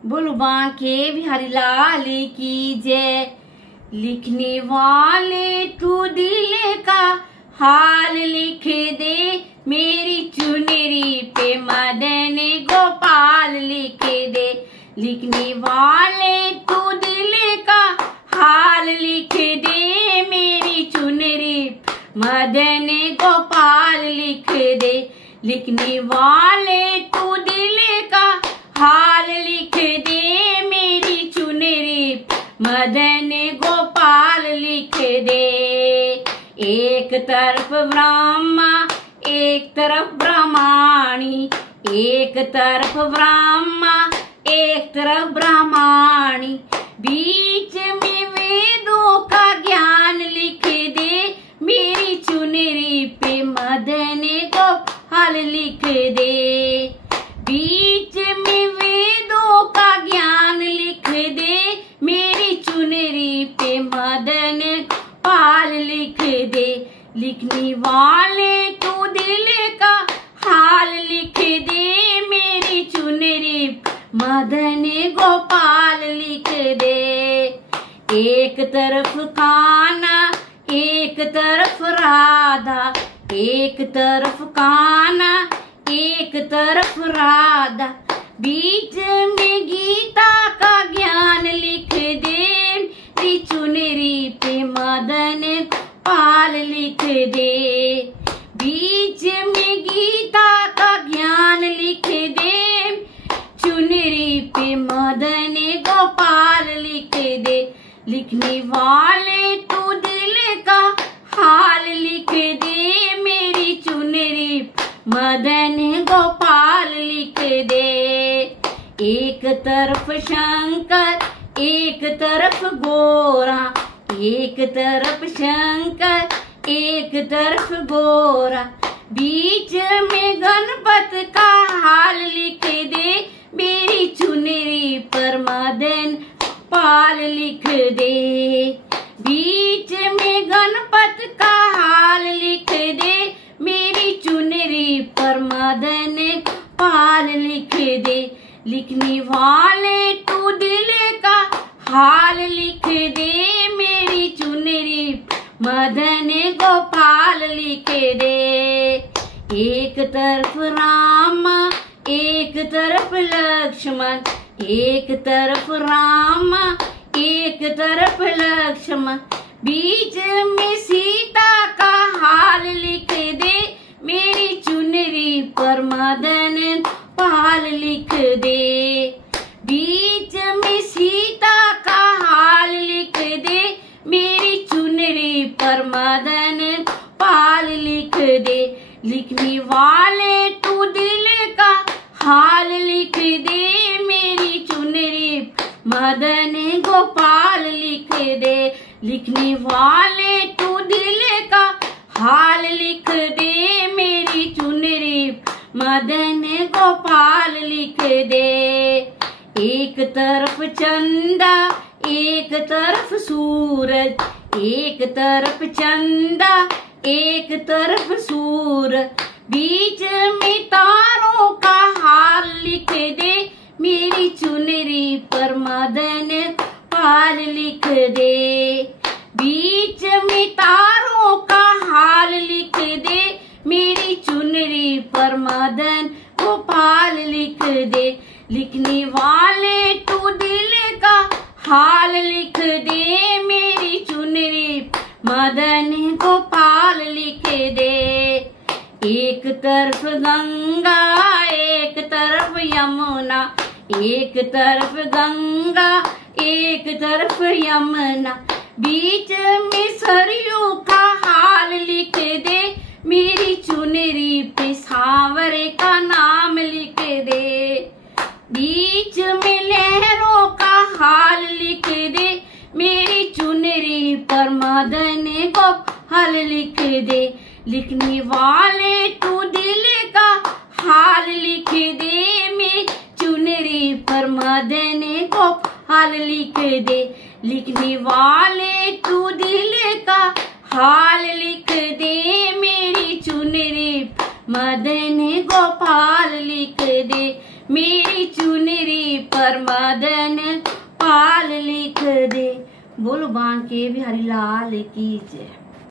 बोलो बांके बिहारी लाल की जय। लिखने वाले तू दिल का हाल लिख दे, मेरी चुनरी पे मदन गोपाल लिख दे। लिखने वाले तू दिल का हाल लिख दे, मेरी चुनरी मदन गोपाल लिख दे। लिखने वाले तू दिल का हाल लिख दे, मेरी चुनरी मदन गोपाल लिख दे। एक तरफ ब्रह्मा एक तरफ ब्रह्माणी, एक तरफ ब्रह्मा एक तरफ ब्रह्माणी, बीच में वेदों का ज्ञान लिख दे, मेरी चुनरी पे मदन गोपाल लिख दे। बीच में वेदों का ज्ञान लिख दे, मेरी चुनरी पे मदन गोपाल लिख दे। लिखने वाले तू दिल का हाल लिख दे, मेरी चुनरी मदन गोपाल लिख दे। एक तरफ कान्हा एक तरफ राधा, एक तरफ कान्हा एक तरफ राधा, बीच में गीता का ज्ञान लिख दे, मेरी चुनरी पे मदन गोपाल लिख दे। बीच में गीता का ज्ञान लिख दे, चुनरी पे मदन गोपाल लिख दे। लिखने वाले तू दिल का हाल लिख दे, मेरी चुनरी मदन गोपाल लिख दे। एक तरफ शंकर एक तरफ गोरा, एक तरफ शंकर एक तरफ गोरा, बीच में गणपत का हाल लिख दे, मेरी चुनरी पर मदन गोपाल लिख दे। बीच में गणपत का हाल लिख दे, मेरी चुनरी पर मदन गोपाल लिख दे। लिखने वाले तू दिल का हाल लिख दे, मेरी चुनरी मदन गोपाल लिख दे। एक तरफ राम एक तरफ लक्ष्मण, एक तरफ राम एक तरफ लक्ष्मण, बीच में सीता का हाल लिख दे, मेरी चुनरी पर मदन गोपाल लिख दे। बीच में सीता का हाल लिख दे, मेरी चुनरी पर मदन गोपाल लिख दे। लिखने वाले तू दिल का हाल लिख दे, मेरी चुनरी मदन गोपाल लिख दे। लिखने वाले तू दिल का हाल लिख दे, मेरी चुनरी मदन गोपाल लिख दे। एक तरफ चंदा एक तरफ सूरज, एक तरफ चंदा एक तरफ सूरज, बीच में तारों का हाल लिख दे, मेरी चुनरी पर मदन गोपाल लिख दे। बीच में तारों का हाल लिख दे, मेरी चुनरी पर मदन गोपाल लिख दे। लिखने वाले तू दिल का हाल लिख दे, मेरी चुनरी मदन गोपाल लिख दे। एक तरफ गंगा एक तरफ यमुना, एक तरफ गंगा एक तरफ यमुना, बीच में सरयू का हाल लिख दे, मेरी चुनरी पे सांवरे का नाम लिख दे। बीच में लहरों का हाल लिख दे, मेरी चुनरी पर मदन गोपाल लिख दे। लिखने वाले तू दिल का हाल लिख दे, मेरी चुनरी पर मदन गोपाल लिख दे। लिखने वाले तू दिल का हाल लिख दे, मेरी चुनरी मदन गोपाल लिख दे। मेरी चुनरी पर मदन पाल लिख दे। बोलो बांके बिहारी लाल की जय।